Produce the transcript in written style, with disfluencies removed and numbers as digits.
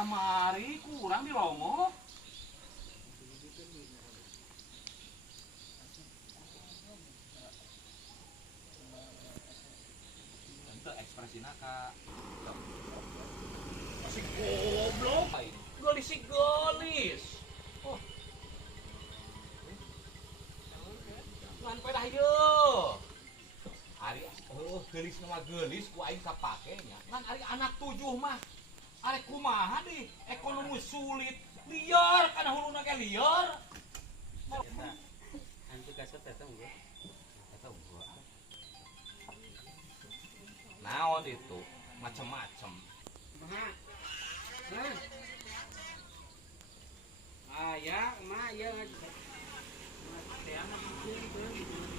kamari kurang di Romo. Ente ekspresina Kak. Si goblok. Gelis si gelis. Oh. Ngan pedah yeuh. Ari gelis nama gelis ku aing kapake nya. Ngan ari anak 7 mah. Arek kumaha di ekonomi sulit. Liar kana huluna ge liar. Antu kaset eta enggak? Eta gua. Naon itu? Macem-macem. Maha. Hah? Ah ya, emak ya. Mas teh mah bikin